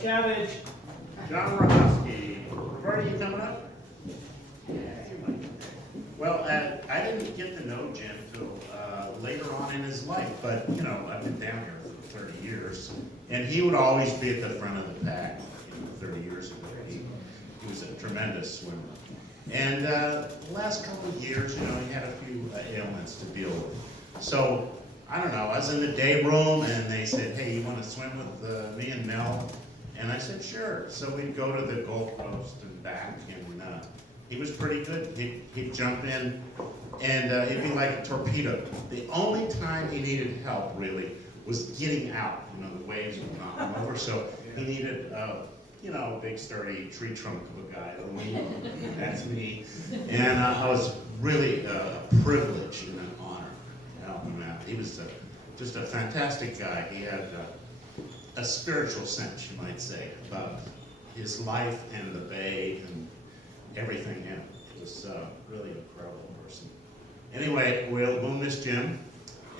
Cabbage. John Rahowski. Roberta, you coming up? Yeah, you might. Well, I didn't get to know Jim till later on in his life, but you know, I've been down here for 30 years, and he would always be at the front of the pack. You know, 30 years ago, he was a tremendous swimmer. And the last couple of years, you know, he had a few ailments to deal with. So I don't know. I was in the day room, and they said, "Hey, you want to swim with me and Mel?" And I said, "Sure." So we'd go to the Gulf Coast and back, and he was pretty good. He'd jump in, and he'd be like a torpedo. The only time he needed help, really, was getting out. You know, the waves would knock him over, so he needed, you know, a big, sturdy tree trunk of a guy. That's me. And I was really a privilege and an honor to help him out. He was just a fantastic guy. He had a spiritual sense, you might say, about his life and the bay and everything in it. It was really an incredible person. Anyway, we'll miss Jim,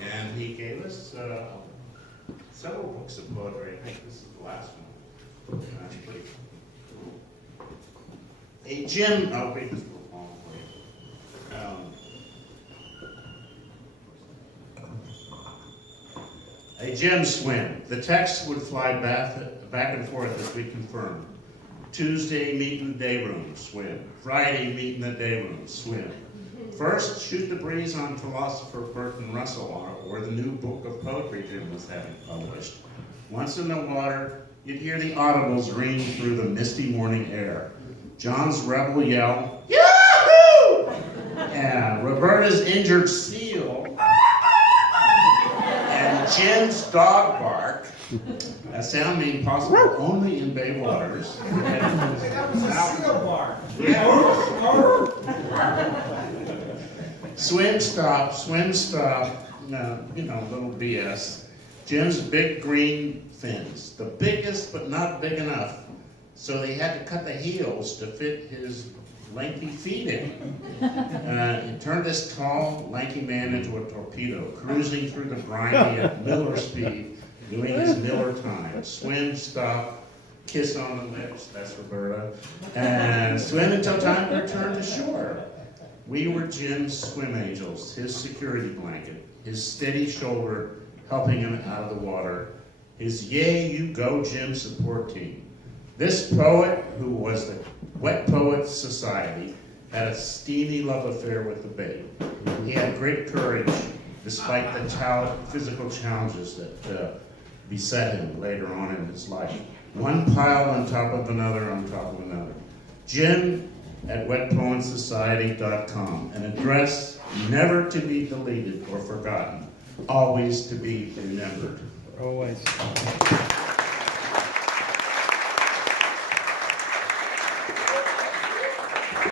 and he gave us several books of poetry. I think this is the last one. That's pretty cool. Hey, Jim, I'll read this little poem for you. A Jim swim. The text would fly back and forth as we confirmed. Tuesday, meet in the day room, swim. Friday, meet in the day room, swim. First, shoot the breeze on philosopher Bertrand Russell or the new book of poetry Jim was having published. Once in the water, you'd hear the audibles ring through the misty morning air. John's rebel yell, "Yahoo!" And Roberta's injured seal, and Jim's dog bark, a sound being possible only in bay waters. That was a seal bar. Swim, stop, no, you know, little BS. Jim's big green fins, the biggest but not big enough, so they had to cut the heels to fit his lengthy feet in. He turned this tall, lanky man into a torpedo, cruising through the briny at Miller speed, doing his Miller time. Swim, stop, kiss on the lips, that's Roberta, and swim until time to return to shore. We were Jim's swim angels, his security blanket, his steady shoulder helping him out of the water, his yay, you go Jim support team. This poet, who was the Wet Poets Society, had a steamy love affair with the bay. He had great courage, despite the physical challenges that beset him later on in his life. One pile on top of another on top of another. Jim at wetpoetsociety.com, an address never to be deleted or forgotten, always to be remembered. Always.